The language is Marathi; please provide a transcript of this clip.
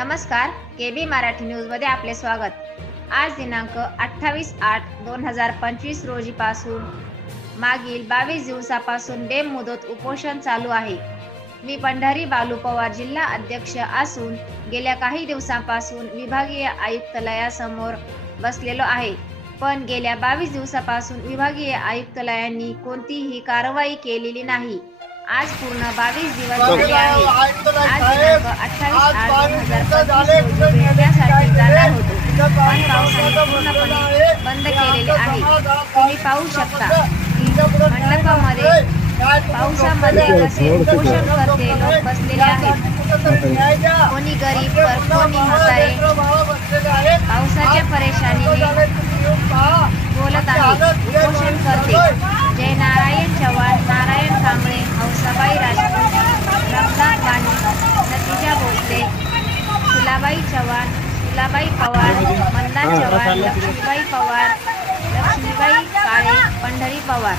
नमस्कार, केबी मराठी न्यूजमध्ये आपले स्वागत। आज दिनांक 28/8/2025 रोजीपासून मागील 22 दिवसापासून बेमुदत उपोषण चालू आहे। मी पंढरी बालू पवार जिल्हा अध्यक्ष असून गेल्या काही दिवसांपासून विभागीय आयुक्तालयासमोर बसलेलो आहे, पण गेल्या 22 दिवसापासून विभागीय आयुक्तालयांनी कोणतीही कारवाई केलेली नाही। आज पूर्ण 22 दिवस झाले आहे। आज दिनांक 28/8/2025 रोजी भेटण्यासाठी जाणार होतो, पण पावसाने पूर्णपणे बंद केलेले आहे। तुम्ही पाहू शकता की मंडपामध्ये पावसामध्ये कसे उपोषणकर्ते लोक बसलेले आहेत। कोणी गरीब तर कोणी म्हातारे पावसाच्या परेशानीने बोलत आहेत। उपोषणकर्ते जय नारायण चव्हाण, नारायण कांबळे, हौसाबाई राजपूत, रमजान वाणी, नतीजा भोसले, फुलाबाई चव्हाण, फुलाबाई पवार, मंदा चव्हाण, लक्ष्मीबाई पवार, लक्ष्मीबाई काळे, पंढरी पवार।